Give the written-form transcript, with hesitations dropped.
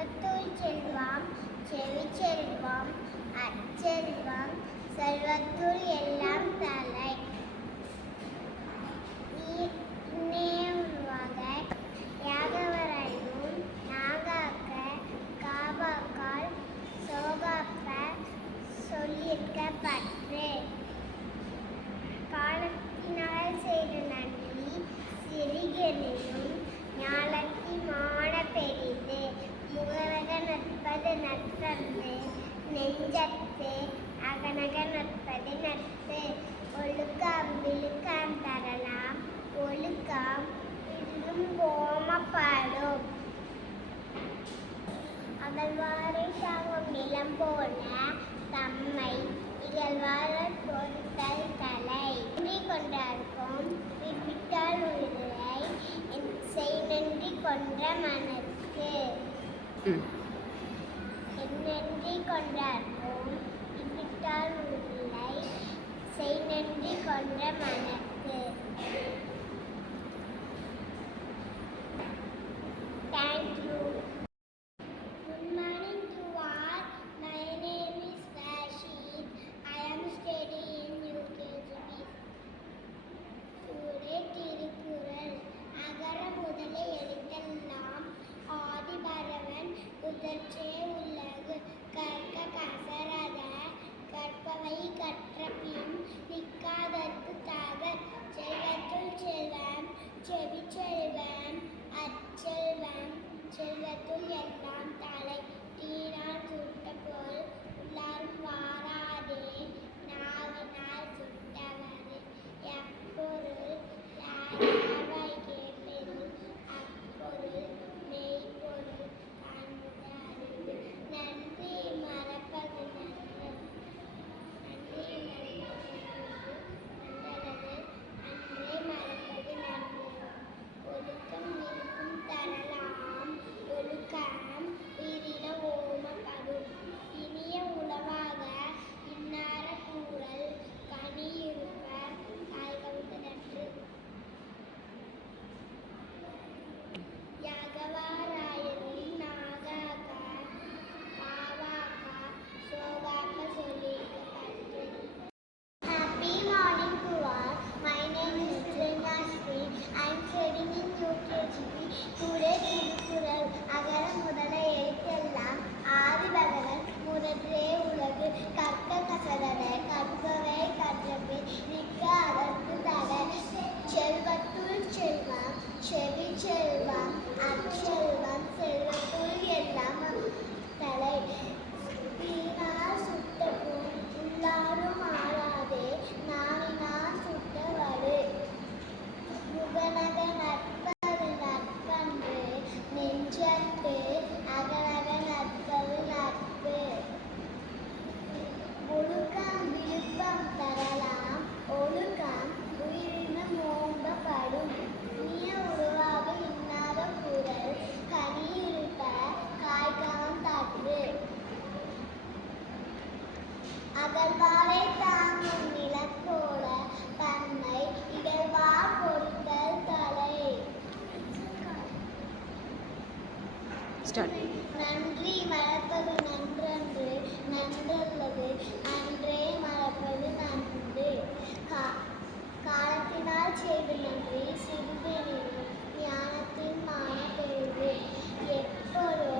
செல்வத்துள் செல்வம் செவிச்செல்வம் அச்செல்வம் செல்வத்துள் எல்லாம் தலை. உருவாக யாகவரையும் நாகாக்க காவாக்கால் சோகாப்ப சொல்லியிருக்க பற்று. காலத்தினால் செய்த நன்றி சிறிகெனினும் ஞாலத்திமான பெரிது. முகநக நட்பது நட்பன்று நெஞ்சத்து அகநக நட்பது நட்பு. ஒழுக்கம் விழுக்கம் தரலாம் ஒழுக்கம் இல்லும் கோமப்படும். அகழ்வாரை தாங்கும் நிலம் போல தம்மை இகழ்வார பொறுத்தல் தலை. நன்றி கொண்டார்க்கும் விட்டால் உயிரை செய் நன்றி கொன்ற மனக்கு. நன்றி கொண்டார்க்கும் விட்டால் உயிரை செய் நன்றி கொன்ற மனக்கு. Thank you. Good morning to all. My name is Rashid. I am studying in UKGB. Today Thirukkural. அகர முதல எழுத்தெல்லாம் ஆதி பகவன் முதற்றே உலகு. கற்க கசரத கற்பவை கற்ற பின் நிற்காதற்கு தகர். செல்வத்துள் செல்வம் செவிச்செல்வம் அச்செல்வம் செல்வத்துள் எல்லாம் தலை. தீனால் சுட்ட போல் உள்ளாரும் வாராதே நாவினால் சுட்டவது. எப்பொருள் யாராய் கேட்பெனில் அப்பொருள் மெய்ப்பொருள் காண்பது அறிவு. நன்றி மறப்பது நன்று நன்றி மறப்பது நல்லது அன்றே மறப்பது நன்று. ஒழுக்கம் இருக்கும் தரலாம் ஒழுக்கம் உயிரின ஓமப்படும். இனிய உளவாக இன்னார கூறல் கனி இருப்ப காய்கவுந்து நன்று. யாகவாராயனும் நாகாக்க காவாக்க சோகாக்க சொல்லியிருக்க பற்று. Happy morning to all. My name is Srinasri. I am studying in UKGB. Today Thirukkural. அகர முதல எழுத்தெல்லாம் ஆதி பகவன் முதற்றே உலகு. கற்க கசடர கற்பவை கற்றபின் நிற்க அதற்கு தகர். செல்வத்துள் செல்வம் செவிச்செல்வம் அச்செல்வம் செல்வத்துள் எல்லாம் தலை. தீனால் சுட்ட போல் உள்ளாரும் ஆளாதே நாவினால் சுட்ட வடு. முகநக நட்பது நட்பன்று நெஞ்சத்து அகநக நட்பது நட்பு. ஒழுக்கம் விழுப்பம் தரலாம் ஒழுக்கம் உயிரினம் ஓம்பப்படும். இனிய உருவாக இன்னாத கூறல் கனி இருப்ப காய்கவம் தற்று. அகழ்வாரை தாங்கும் நிலப்போல தன்மை இகழ்வார் பொறுத்தல் தலை. நன்றி மறப்பது நன்றன்று நன்றல்லது அன்றே மறப்பது நன்று. காலத்தினால் செய்த நன்றி சிறிதெனினும் ஞானத்தின் மான பெரிது. எப்பொருள்